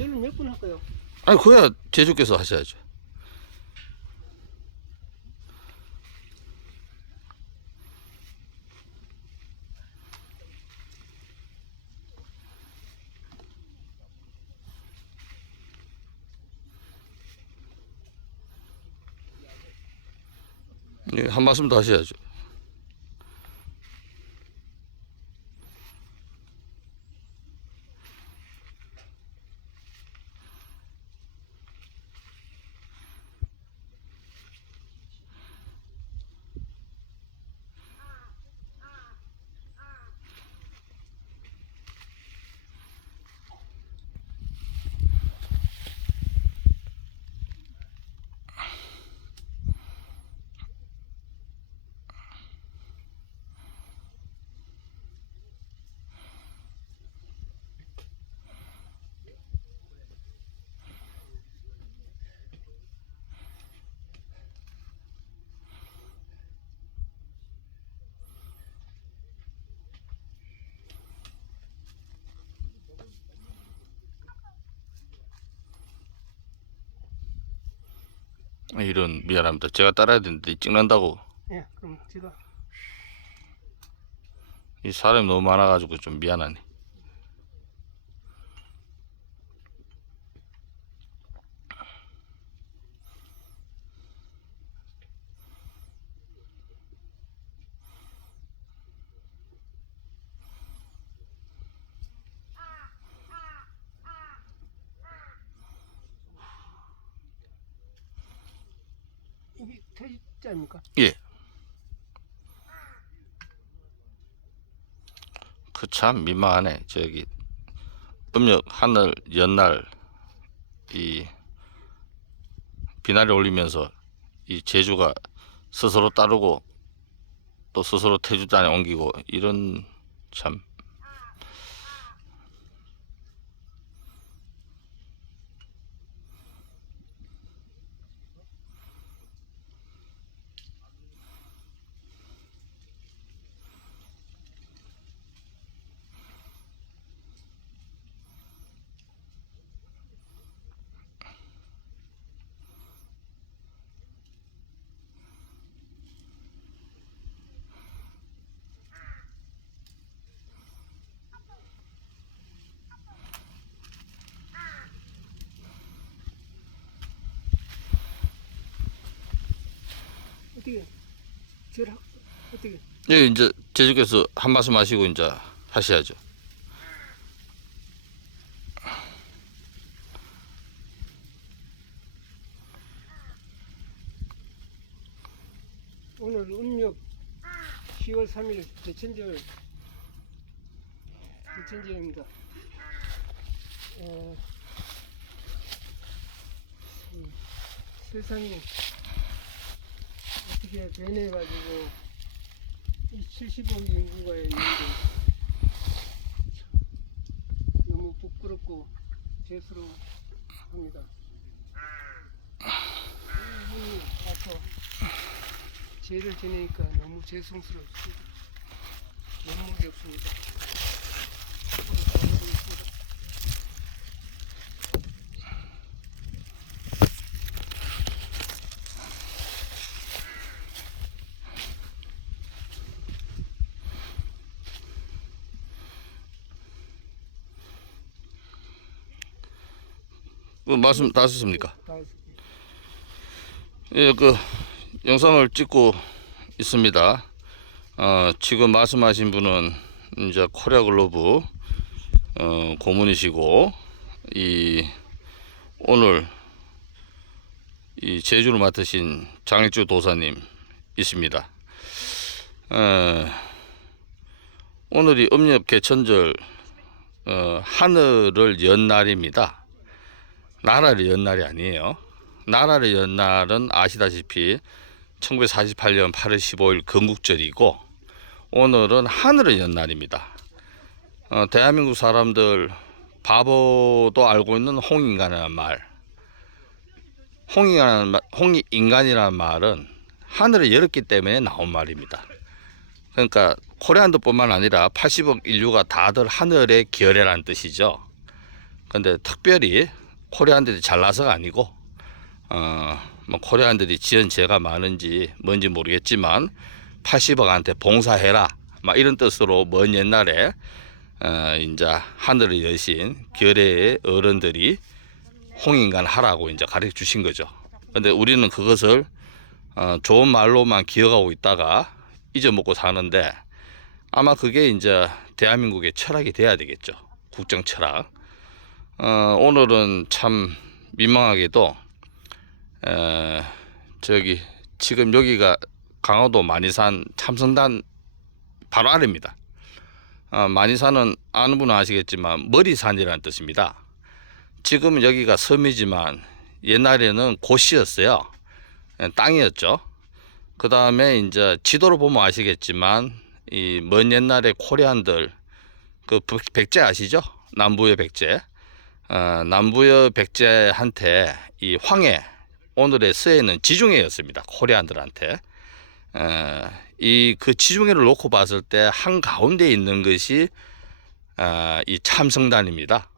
제일 몇 분 할까요? 아니 그야 제주께서 하셔야죠. 예, 한 말씀 더 하셔야죠. 이런 미안합니다. 제가 따라야 되는데 찍는다고. 예, 그럼 제가 이 사람이 너무 많아가지고 좀 미안하네. 이게 퇴직자입니까? 예. 그 참 민망하네. 저기 음력 하늘 연날 이 비나리 올리면서 이 제주가 스스로 따르고 또 스스로 태주단에 옮기고 이런 참. 어떻게 저를 어떻게 예, 이제 제주께서 한 말씀 하시고 이제 하셔야죠. 오늘 음력 10월 3일 대천절입니다. 세상이 어떻게 변해가지고 이 75억 인구가 있는데 너무 부끄럽고 죄스러워합니다. 이분이 와서 죄를 지내니까 너무 죄송스럽습니다. 면목이 없습니다. 앞으로 가보겠습니다. 그 말씀 다 하셨습니까? 다 했습니다. 예, 그 영상을 찍고 있습니다. 지금 말씀하신 분은 이제 코리아글로브 고문이시고 오늘 이 제주를 맡으신 장일주 도사님 있습니다. 오늘이 음력 개천절 하늘을 연 날입니다. 나라를 연 날이 아니에요. 나라를 연 날은 아시다시피 1948년 8월 15일 건국절이고 오늘은 하늘을 연 날입니다. 대한민국 사람들 바보도 알고 있는 홍인간이라는 말. 홍인간이라는 말은 하늘을 열었기 때문에 나온 말입니다. 그러니까 코리안도뿐만 아니라 80억 인류가 다들 하늘의 결례라는 뜻이죠. 근데 특별히 코리안들이 잘나서가 아니고 뭐 코리안들이 지은 죄가 많은지 뭔지 모르겠지만 80억한테 봉사해라 막 이런 뜻으로 먼 옛날에 이제 하늘을 여신 결의의 어른들이 홍인간 하라고 이제 가르쳐 주신 거죠. 근데 우리는 그것을 좋은 말로만 기억하고 있다가 잊어먹고 사는데, 아마 그게 이제 대한민국의 철학이 돼야 되겠죠. 국정 철학. 오늘은 참 민망하게도 저기 지금 여기가 강화도 만이산 참성단 바로 아래입니다. 만이산은 아는 분은 아시겠지만 머리산이라는 뜻입니다. 지금은 여기가 섬이지만 옛날에는 고시였어요. 땅이었죠. 그 다음에 이제 지도를 보면 아시겠지만 이 먼 옛날에 코리안들 그 백제 아시죠? 남부의 백제. 남부의 백제한테 이 황해, 오늘의 서해는 지중해였습니다. 코리안들한테. 이 그 지중해를 놓고 봤을 때 한가운데 있는 것이 이 참성단입니다.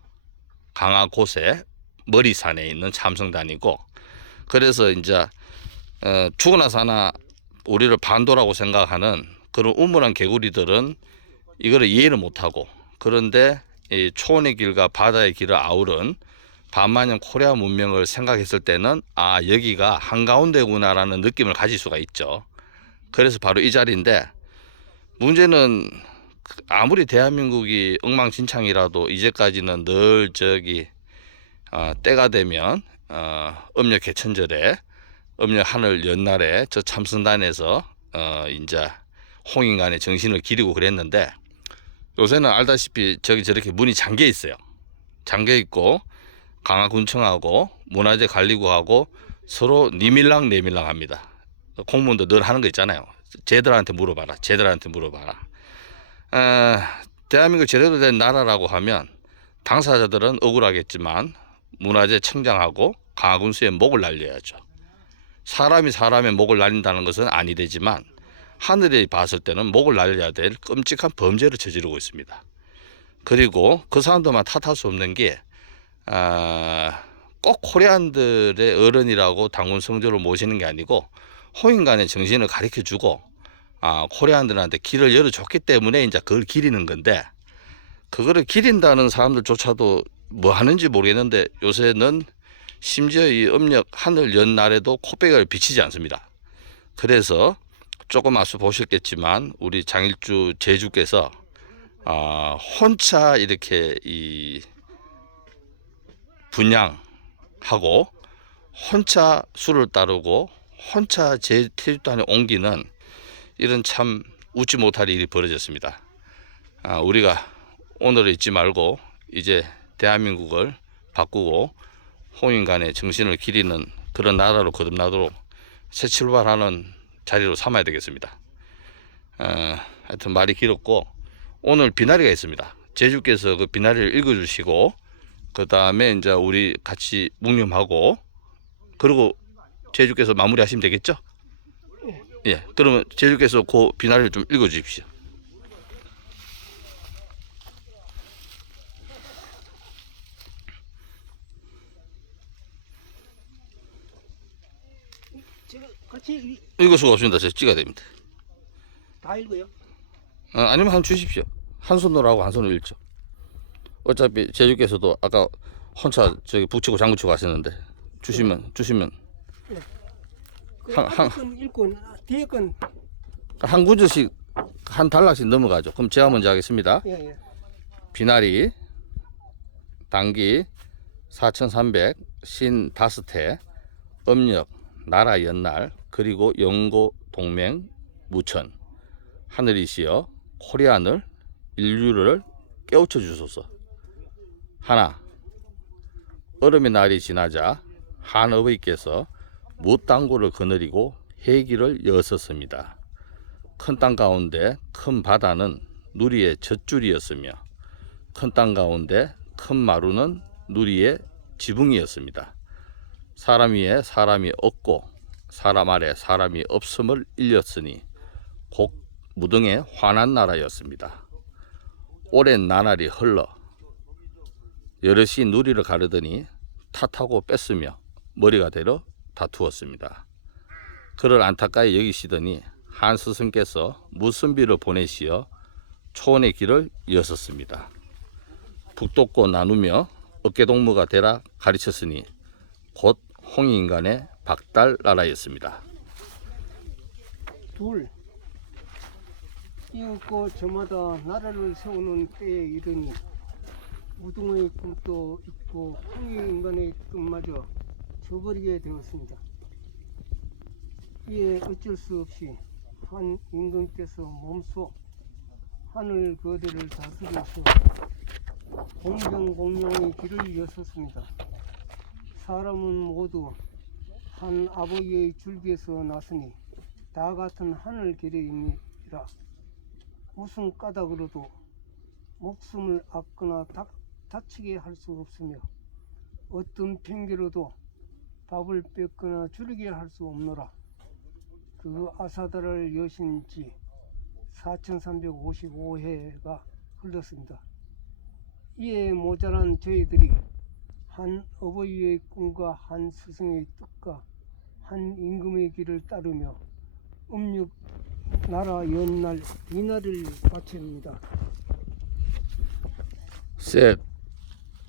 강화 곳에 머리산에 있는 참성단이고, 그래서 이제 죽어나서 하나 우리를 반도라고 생각하는 그런 우물한 개구리들은 이거를 이해를 못하고, 그런데 이 초원의 길과 바다의 길을 아우른 반만년 코리아 문명을 생각했을 때는 여기가 한가운데구나라는 느낌을 가질 수가 있죠. 그래서 바로 이 자리인데, 문제는 아무리 대한민국이 엉망진창이라도 이제까지는 늘 저기 때가 되면 음력 개천절에 음력 하늘 연날에 저 참선단에서 이제 홍인간의 정신을 기리고 그랬는데, 요새는 알다시피 저기 저렇게 문이 잠겨 있어요. 잠겨 있고 강화군청하고 문화재 관리구하고 서로 니밀랑 내밀랑 합니다. 공무원도 늘 하는 거 있잖아요. 쟤들한테 물어봐라, 쟤들한테 물어봐라. 대한민국 제대로 된 나라라고 하면 당사자들은 억울하겠지만 문화재 청장하고 강화군수에 목을 날려야죠. 사람이 사람의 목을 날린다는 것은 아니 되지만 하늘이 봤을 때는 목을 날려야 될 끔찍한 범죄를 저지르고 있습니다. 그리고 그 사람들만 탓할 수 없는 게 꼭 코리안들의 어른이라고 당군 성조를 모시는 게 아니고 홍인간의 정신을 가르쳐 주고 코리안들한테 길을 열어줬기 때문에 이제 그걸 기리는 건데, 그거를 기린다는 사람들조차도 뭐 하는지 모르겠는데 요새는 심지어 이 음력 하늘 연날에도 코빼기를 비치지 않습니다. 그래서 조금 앞서 보셨겠지만 우리 장일주 제주께서 혼자 이렇게 이 분양하고 혼자 수를 따르고 혼자 태주단에 옮기는 이런 참 웃지 못할 일이 벌어졌습니다. 우리가 오늘을 잊지 말고 이제 대한민국을 바꾸고 홍인간의 정신을 기리는 그런 나라로 거듭나도록 새 출발하는 자리로 삼아야 되겠습니다. 하여튼 말이 길었고 오늘 비나리가 있습니다. 제주께서 그 비나리를 읽어주시고 그 다음에 이제 우리 같이 묵념하고 그리고 제주께서 마무리하시면 되겠죠? 예, 그러면 제주께서 그 비나리를 좀 읽어주십시오. 제가 같이 읽을 수가 없습니다. 제가 찍어야 됩니다. 다 읽어요. 아니면 한 주십시오. 한 손으로 하고 한 손으로 읽죠. 어차피 제주께서도 아까 혼자 저기 북치고 장구치고 하셨는데 주시면 건 읽고 뒤에 건 한 구절씩 한 단락씩 넘어가죠. 그럼 제가 먼저 하겠습니다. 예. 비나리 단기 4300 신 5해 음력 나라 연날 그리고 영고 동맹 무천 하늘이시여 코리안을 인류를 깨우쳐 주소서. 하나, 얼음의 날이 지나자 한어버이께서 못당고를 거느리고 해기를 여섰습니다. 큰 땅 가운데 큰 바다는 누리의 젖줄이었으며 큰 땅 가운데 큰 마루는 누리의 지붕이었습니다. 사람 위에 사람이 없고 사람 아래 사람이 없음을 일렸으니 곧 무등의 환한 나라였습니다. 오랜 나날이 흘러 여럿이 누리를 가르더니 탓하고 뺐으며 머리가 되려 다투었습니다. 그를 안타까이 여기시더니 한 스승께서 무선비를 보내시어 초원의 길을 여섰습니다. 북돋고 나누며 어깨동무가 되라 가르쳤으니 곧 홍익인간의 박달나라였습니다. 둘, 이윽고 저마다 나라를 세우는 때에 이르니 우등의 꿈도 있고 홍익인간의 꿈마저 저버리게 되었습니다. 이에 어쩔 수 없이 한 임금께서 몸소 하늘 거대를 다스려서 공정공명의 길을 여섰습니다. 사람은 모두 한 아버지의 줄기에서 났으니 다 같은 하늘 계례이니라. 무슨 까닭으로도 목숨을 앗거나 다치게 할 수 없으며 어떤 핑계로도 밥을 뺏거나 줄이게 할 수 없노라. 그 아사다를 여신 지 4355해가 흘렀습니다. 이에 모자란 저희들이 한 어버이의 꿈과 한 스승의 뜻과 한 임금의 길을 따르며 음육 나라 연날 이날을 바칩니다. 셋,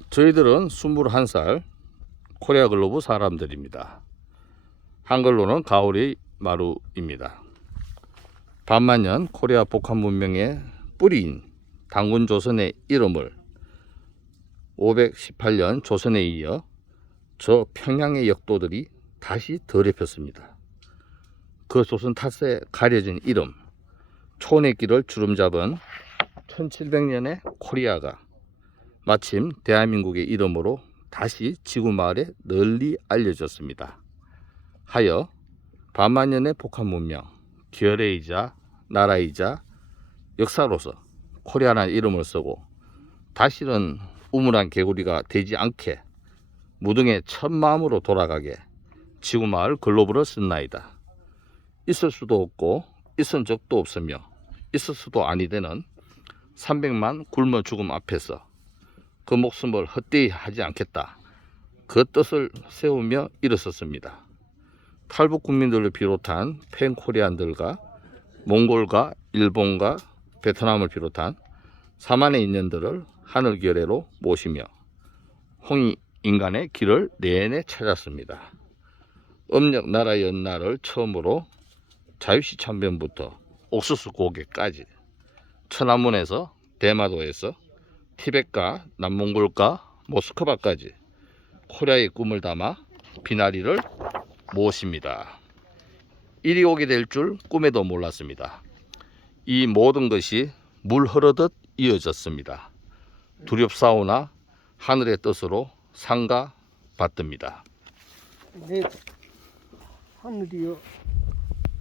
저희들은 21살 코리아 글로브 사람들입니다. 한글로는 가오리 마루입니다. 반만년 코리아 복합 문명의 뿌리인 당군 조선의 이름을 518년 조선에 이어 저 평양의 역도들이 다시 더럽혔습니다. 그 조선 탓에 가려진 이름 초원의 길을 주름잡은 1700년의 코리아가 마침 대한민국의 이름으로 다시 지구마을에 널리 알려졌습니다. 하여 반만년의 복합 문명, 결의이자 나라이자 역사로서 코리아라는 이름을 쓰고 다시는 우물한 개구리가 되지 않게 무등의 첫 마음으로 돌아가게 지구마을 글로브를 쓴나이다. 있을 수도 없고 있은 적도 없으며 있을 수도 아니 되는 300만 굶어 죽음 앞에서 그 목숨을 헛되이 하지 않겠다. 그 뜻을 세우며 일어섰습니다. 탈북 국민들을 비롯한 팬코리안들과 몽골과 일본과 베트남을 비롯한 사만의 인연들을 하늘 결례로 모시며 홍익인간의 길을 내내 찾았습니다. 음력 나라 연날을 처음으로 자유시 참변부터 옥수수 고개까지 천안문에서 대마도에서 티벳과 남몽골과 모스크바까지 코리아의 꿈을 담아 비나리를 모십니다. 이리 오게 될 줄 꿈에도 몰랐습니다. 이 모든 것이 물 흐르듯 이어졌습니다. 두렵사오나 하늘의 뜻으로 상가 받듭니다. 넷, 하늘이여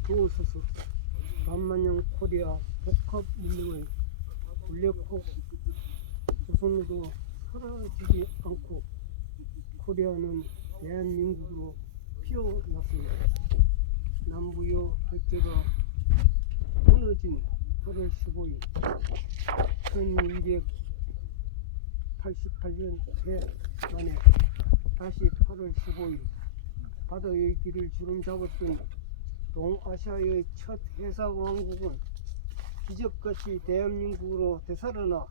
도우소서. 반만년 코리아 복합 문명을 불렸고 조선으로 사라지지 않고 코리아는 대한민국으로 피어났습니다. 남부여 백제가 무너진 8월 15일 1288년 해 만에 다시 8월 15일 바다의 길을 주름잡았던 동아시아의 첫 해사왕국은 기적같이 대한민국으로 되살아나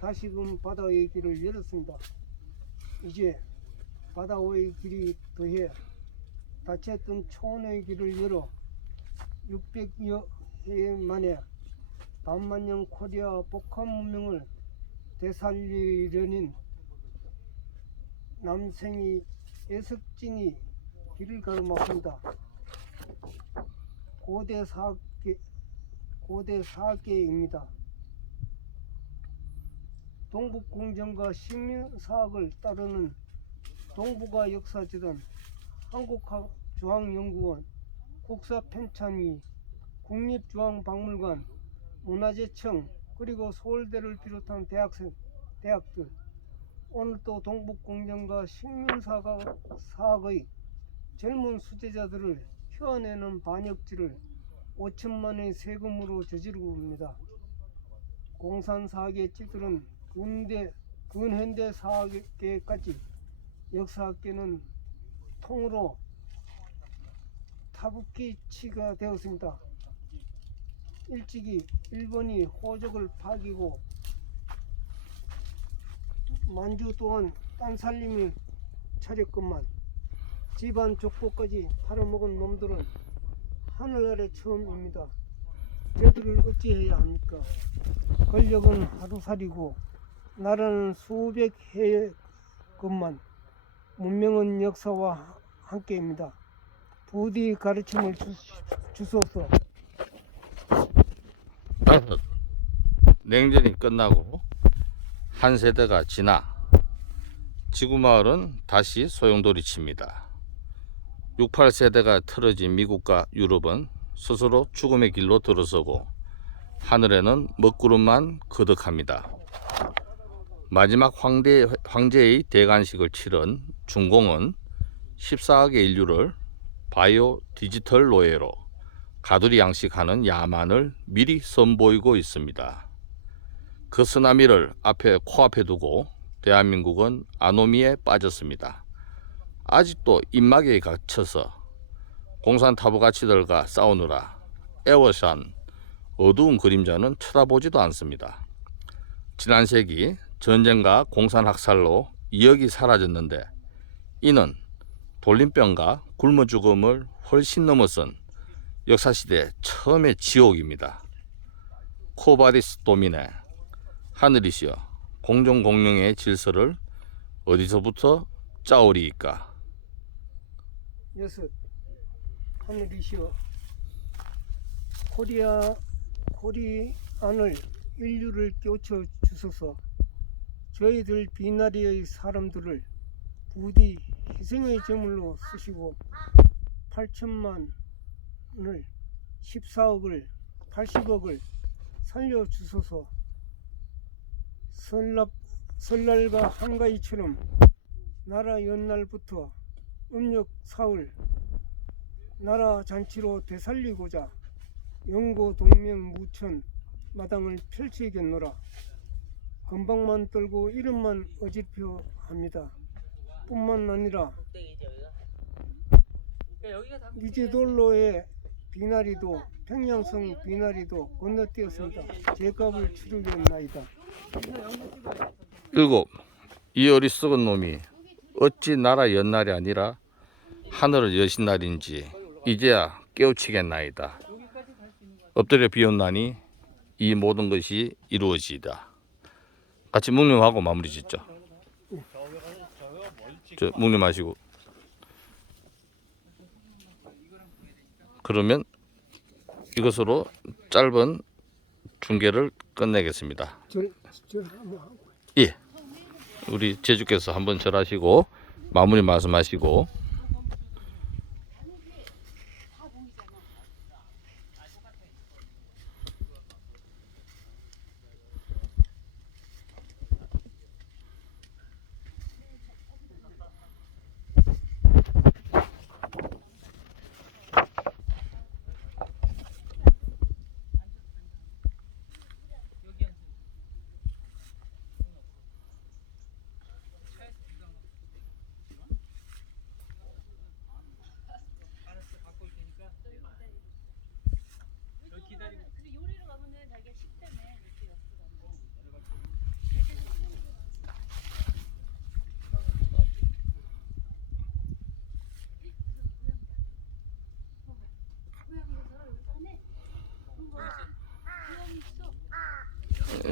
다시금 바다의 길을 열었습니다. 이제 바다의 길이 더해 닫혔던 초원의 길을 열어 600여 해 만에 반만년 코리아 복합 문명을 되살리려는 남생이 애석진이 길을 가로막습니다. 고대 사계입니다. 동북공정과 시민사학을 따르는 동북아 역사재단, 한국중앙연구원, 국사편찬위, 국립중앙박물관, 문화재청, 그리고 서울대를 비롯한 대학들, 오늘 또 동북공정과 식민사학의 젊은 수제자들을 키워내는 반역질을 5천만의 세금으로 저지르고 있습니다. 공산사계치들은 군대 근현대 사학계까지 역사학계는 통으로 타부키치가 되었습니다. 일찍이 일본이 호적을 파기고 만주 또한 땅살림을 차렸건만 집안 족보까지 팔아먹은 놈들은 하늘 아래 처음입니다. 저들을 어찌해야 합니까? 권력은 하루살이고 나라는 수백 해의 것만 문명은 역사와 함께입니다. 부디 가르침을 주소서. 냉전이 끝나고 한 세대가 지나 지구마을은 다시 소용돌이칩니다. 68세대가 틀어진 미국과 유럽은 스스로 죽음의 길로 들어서고 하늘에는 먹구름만 거득합니다. 마지막 황제의 대관식을 치른 중공은 14억의 인류를 바이오 디지털 노예로 가두리 양식하는 야만을 미리 선보이고 있습니다. 그 쓰나미를 코앞에 두고 대한민국은 아노미에 빠졌습니다. 아직도 입마개에 갇혀서 공산 타부가치들과 싸우느라 애워싼 어두운 그림자는 쳐다보지도 않습니다. 지난 세기 전쟁과 공산학살로 2억이 사라졌는데 이는 돌림병과 굶어 죽음을 훨씬 넘어선 역사시대 처음의 지옥입니다. 코바디스 도미네, 하늘이시여 공정공명의 질서를 어디서부터 짜오리이까. 6. 하늘이시여 코리안을 인류를 깨우쳐 주소서. 저희들 비나리의 사람들을 부디 희생의 제물로 쓰시고 8천만을 14억을 80억을 살려주소서. 설날과 한가위처럼 나라 연날부터 음력 사흘 나라 잔치로 되살리고자 영고 동명 무천 마당을 펼치겠노라. 건방만 떨고 이름만 어지표 합니다. 뿐만 아니라 이제돌로의 비나리도 평양성 비나리도 건너뛰었습니다. 제값을 치르겠나이다. 7. 이 어리석은 놈이 어찌 나라 연날이 아니라 하늘을 여신 날인지 이제야 깨우치겠나이다. 엎드려 비웃나니 이 모든 것이 이루어지이다. 같이 묵념하고 마무리 짓죠. 묵념하시고 그러면 이것으로 짧은 중계를 끝내겠습니다. 예, 우리 제주께서 한번 절하시고 마무리 말씀하시고.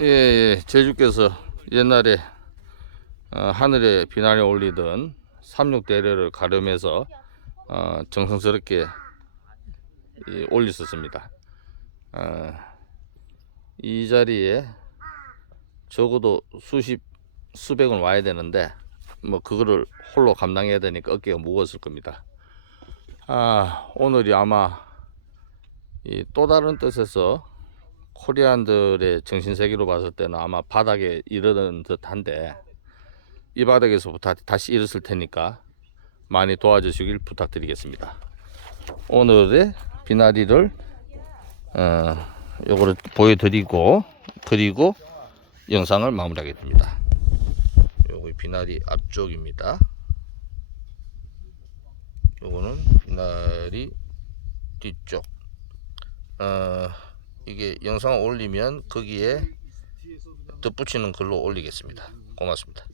예, 제주께서 옛날에 하늘에 비난을 올리던 삼육대려를 가름해서 정성스럽게 올렸었습니다. 이 자리에 적어도 수백은 와야 되는데 뭐 그거를 홀로 감당해야 되니까 어깨가 무거웠을 겁니다. 오늘이 아마 또 다른 뜻에서 코리안들의 정신세계로 봤을 때는 아마 바닥에 이르는 듯한데 이 바닥에서부터 다시 일었을 테니까 많이 도와주시길 부탁드리겠습니다. 오늘의 비나리를 요거를 보여드리고 그리고 영상을 마무리하겠습니다. 요거 비나리 앞쪽입니다. 요거는 비나리 뒤쪽. 이게 영상을 올리면 거기에 덧붙이는 글로 올리겠습니다. 고맙습니다.